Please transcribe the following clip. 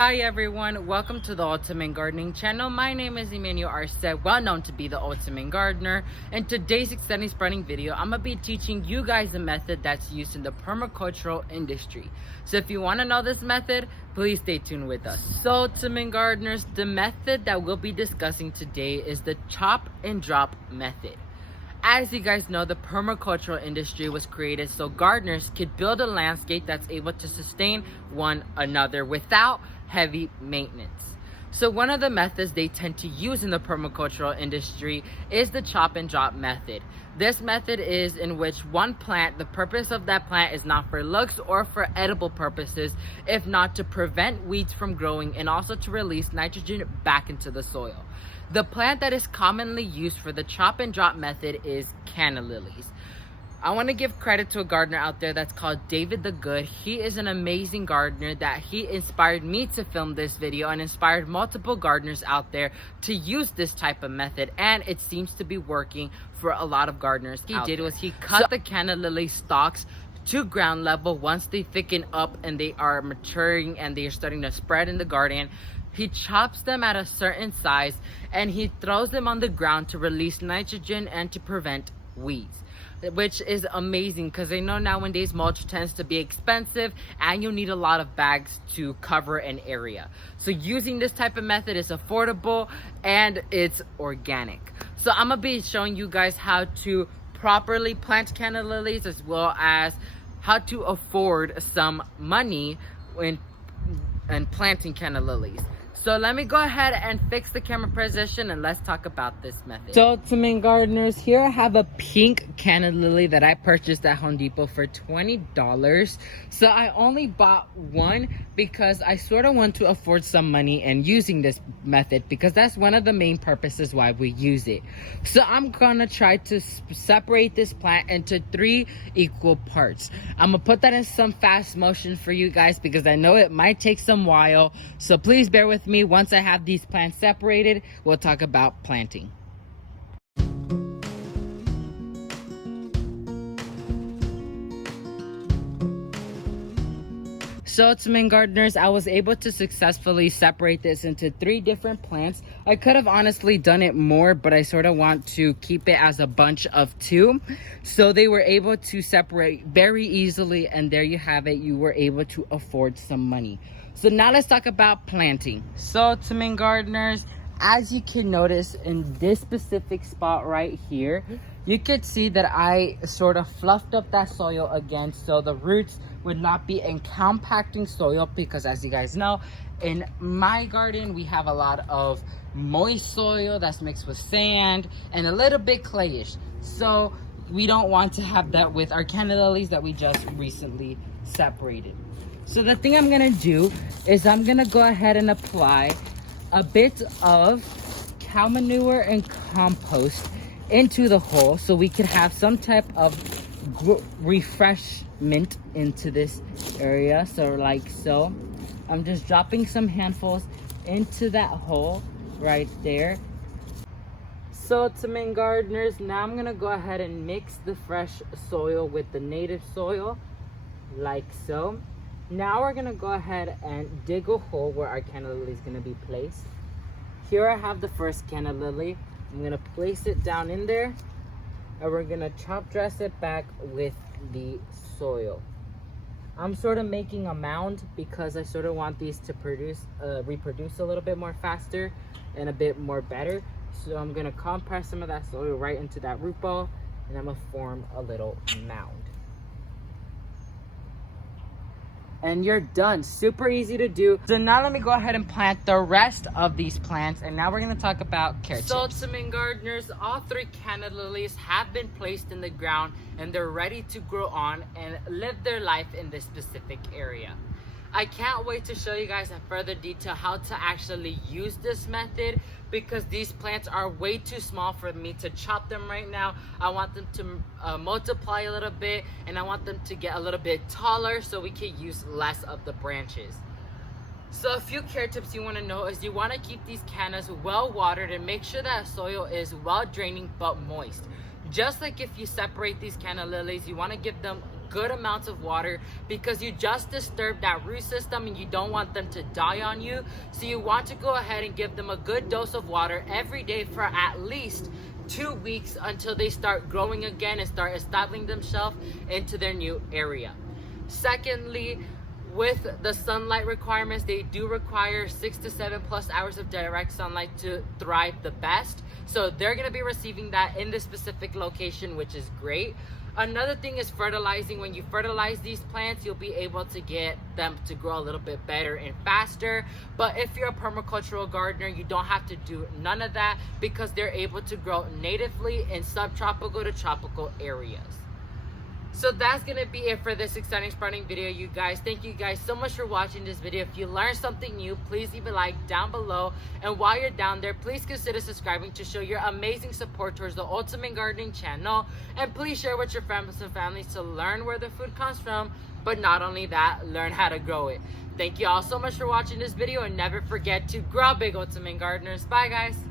Hi everyone, welcome to the Ultimate Gardening channel. My name is Emmanuel Arce, well known to be the Ultimate Gardener. In today's extending spreading video, I'm going to be teaching you guys a method that's used in the permacultural industry. So if you want to know this method, please stay tuned with us. So Ultimate Gardeners, the method that we'll be discussing today is the chop and drop method. As you guys know, the permacultural industry was created so gardeners could build a landscape that's able to sustain one another without heavy maintenance. So one of the methods they tend to use in the permacultural industry is the chop and drop method. This method is in which one plant, the purpose of that plant is not for looks or for edible purposes, if not to prevent weeds from growing and also to release nitrogen back into the soil. The plant that is commonly used for the chop and drop method is Canna Lilies. I want to give credit to a gardener out there that's called David the Good. He is an amazing gardener that he inspired me to film this video and inspired multiple gardeners out there to use this type of method, and it seems to be working for a lot of gardeners. He cut the Canna Lily stalks to ground level. Once they thicken up and they are maturing and they are starting to spread in the garden, he chops them at a certain size and he throws them on the ground to release nitrogen and to prevent weeds, which is amazing because I know nowadays mulch tends to be expensive and you need a lot of bags to cover an area. So using this type of method is affordable and it's organic. So I'm gonna be showing you guys how to properly plant Canna Lilies, as well as how to afford some money when planting Canna Lilies. So let me go ahead and fix the camera position and let's talk about this method. So to main gardeners, here I have a pink Canna Lily that I purchased at Home Depot for $20. So I only bought one because I sort of want to afford some money and using this method, because that's one of the main purposes why we use it. So I'm gonna try to separate this plant into 3 equal parts. I'm gonna put that in some fast motion for you guys because I know it might take some while. So please bear with me. Once I have these plants separated, we'll talk about planting. So to main gardeners, I was able to successfully separate this into 3 different plants. I could have honestly done it more, but I sort of want to keep it as a bunch of 2. So they were able to separate very easily, and there you have it. You were able to afford some money. So now let's talk about planting. So to main gardeners, as you can notice in this specific spot right here, you could see that I sort of fluffed up that soil again so the roots would not be in compacting soil, because as you guys know, in my garden we have a lot of moist soil that's mixed with sand and a little bit clayish. So we don't want to have that with our Canna Lilies that we just recently separated. So the thing I'm gonna do is I'm gonna go ahead and apply a bit of cow manure and compost into the hole so we could have some type of refreshment into this area. So like so, I'm just dropping some handfuls into that hole right there. So to main gardeners, now I'm gonna go ahead and mix the fresh soil with the native soil like so. Now we're gonna go ahead and dig a hole where our Canna Lily is gonna be placed. Here I have the first Canna Lily. I'm gonna place it down in there, and we're gonna chop dress it back with the soil. I'm sort of making a mound because I sort of want these to reproduce a little bit more faster and a bit more better. So I'm gonna compress some of that soil right into that root ball, and I'm gonna form a little mound. And you're done. Super easy to do. So now let me go ahead and plant the rest of these plants, and now we're going to talk about carrot chips. So to main gardeners, all 3 Canna Lilies have been placed in the ground and they're ready to grow on and live their life in this specific area. I can't wait to show you guys in further detail how to actually use this method, because these plants are way too small for me to chop them right now. I want them to multiply a little bit, and I want them to get a little bit taller so we can use less of the branches. So a few care tips you want to know is you want to keep these cannas well watered and make sure that soil is well draining but moist. Just like if you separate these Canna Lilies, you want to give them good amounts of water because you just disturbed that root system and you don't want them to die on you. So you want to go ahead and give them a good dose of water every day for at least 2 weeks until they start growing again and start establishing themselves into their new area. Secondly, with the sunlight requirements, they do require 6 to 7 plus hours of direct sunlight to thrive the best. So they're going to be receiving that in this specific location, which is great. Another thing is fertilizing. When you fertilize these plants, you'll be able to get them to grow a little bit better and faster. But if you're a permacultural gardener, you don't have to do none of that because they're able to grow natively in subtropical to tropical areas. So that's gonna be it for this exciting sprouting video, you guys. Thank you guys so much for watching this video. If you learned something new, please leave a like down below, and while you're down there, please consider subscribing to show your amazing support towards the Ultimate Gardening channel, and please share with your friends and families to learn where the food comes from, but not only that, learn how to grow it. Thank you all so much for watching this video, and never forget to grow big, Ultimate Gardeners. Bye guys.